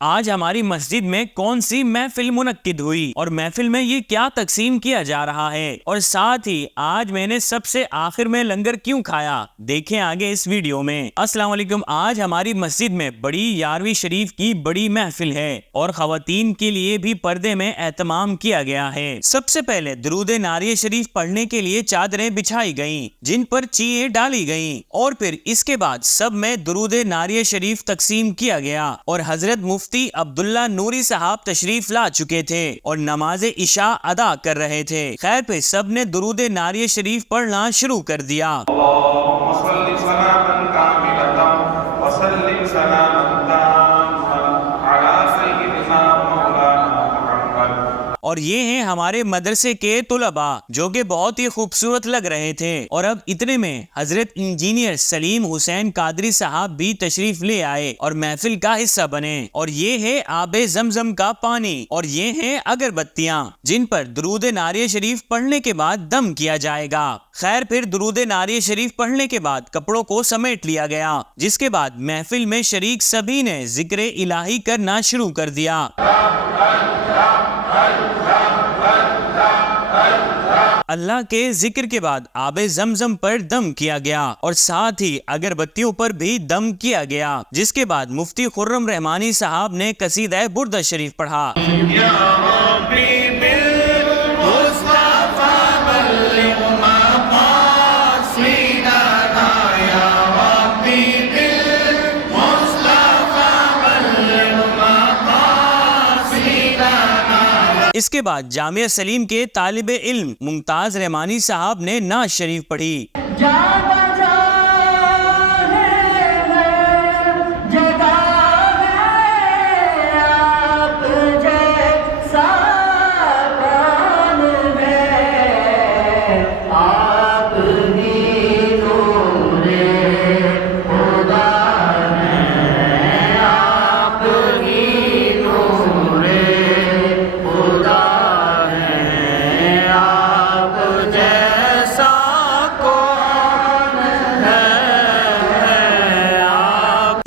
آج ہماری مسجد میں کون سی محفل منعقد ہوئی اور محفل میں یہ کیا تقسیم کیا جا رہا ہے، اور ساتھ ہی آج میں نے سب سے آخر میں لنگر کیوں کھایا، دیکھیں آگے اس ویڈیو میں۔ السلام علیکم۔ آج ہماری مسجد میں بڑی 11ویں شریف کی بڑی محفل ہے اور خواتین کے لیے بھی پردے میں اہتمام کیا گیا ہے۔ سب سے پہلے درود ناریہ شریف پڑھنے کے لیے چادریں بچھائی گئیں جن پر چیئیں ڈالی گئیں، اور پھر اس کے بعد سب میں درود ناریہ شریف تقسیم کیا گیا اور حضرت مفتی عبداللہ نوری صاحب تشریف لا چکے تھے اور نماز عشاء ادا کر رہے تھے۔ خیر پہ سب نے درود ناریہ شریف پڑھنا شروع کر دیا۔ اللهم صل سلاما كاملا وسلم سلاما تاما على سيدنا مولانا محمد۔ اور یہ ہیں ہمارے مدرسے کے طلباء جو کہ بہت ہی خوبصورت لگ رہے تھے، اور اب اتنے میں حضرت انجینئر سلیم حسین قادری صاحب بھی تشریف لے آئے اور محفل کا حصہ بنے، اور یہ ہے آب زمزم کا پانی، اور یہ ہیں اگربتیاں جن پر درود ناریہ شریف پڑھنے کے بعد دم کیا جائے گا۔ خیر پھر درود ناریہ شریف پڑھنے کے بعد کپڑوں کو سمیٹ لیا گیا، جس کے بعد محفل میں شریک سبھی نے ذکر الہی کرنا شروع کر دیا۔ اللہ کے ذکر کے بعد آب زمزم پر دم کیا گیا اور ساتھ ہی اگربتیوں پر بھی دم کیا گیا، جس کے بعد مفتی خرم رحمانی صاحب نے قصیدہ بردہ شریف پڑھا۔ اس کے بعد جامعہ سلیم کے طالب علم ممتاز رحمانی صاحب نے نعت شریف پڑھی۔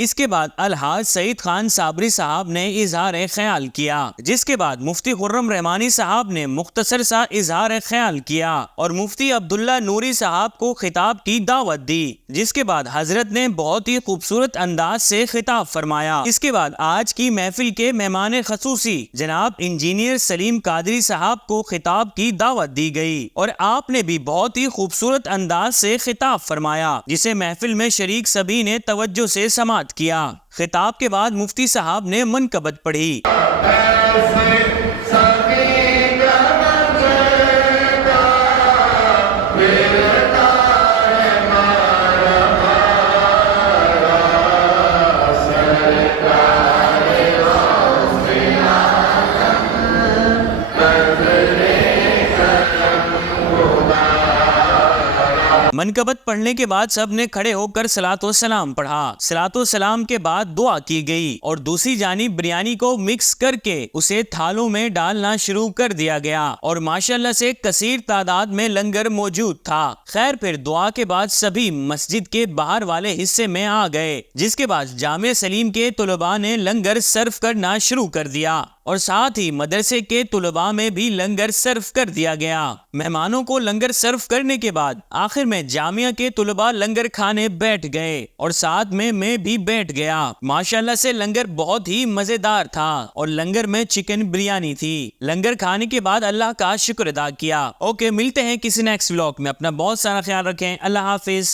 اس کے بعد الحاج سعید خان صابری صاحب نے اظہار خیال کیا، جس کے بعد مفتی خرم رحمانی صاحب نے مختصر سا اظہار خیال کیا اور مفتی عبداللہ نوری صاحب کو خطاب کی دعوت دی، جس کے بعد حضرت نے بہت ہی خوبصورت انداز سے خطاب فرمایا۔ اس کے بعد آج کی محفل کے مہمان خصوصی جناب انجینئر سلیم قادری صاحب کو خطاب کی دعوت دی گئی اور آپ نے بھی بہت ہی خوبصورت انداز سے خطاب فرمایا، جسے محفل میں شریک سبھی نے توجہ سے سماعت کیا۔ خطاب کے بعد مفتی صاحب نے منقبت پڑھی۔ منقبت پڑھنے کے بعد سب نے کھڑے ہو کر صلاۃ و سلام پڑھا۔ صلاۃ و سلام کے بعد دعا کی گئی اور دوسری جانب بریانی کو مکس کر کے اسے تھالوں میں ڈالنا شروع کر دیا گیا اور ماشاءاللہ سے کثیر تعداد میں لنگر موجود تھا۔ خیر پھر دعا کے بعد سبھی مسجد کے باہر والے حصے میں آ گئے، جس کے بعد جامعہ سلیم کے طلباء نے لنگر سرو کرنا شروع کر دیا اور ساتھ ہی مدرسے کے طلباء میں بھی لنگر سرو کر دیا گیا۔ مہمانوں کو لنگر سرو کرنے کے بعد آخر میں جامعہ کے طلباء لنگر کھانے بیٹھ گئے اور ساتھ میں بھی بیٹھ گیا۔ ماشاءاللہ سے لنگر بہت ہی مزیدار تھا اور لنگر میں چکن بریانی تھی۔ لنگر کھانے کے بعد اللہ کا شکر ادا کیا۔ اوکے، ملتے ہیں کسی نیکسٹ ولاگ میں۔ اپنا بہت سارا خیال رکھیں۔ اللہ حافظ۔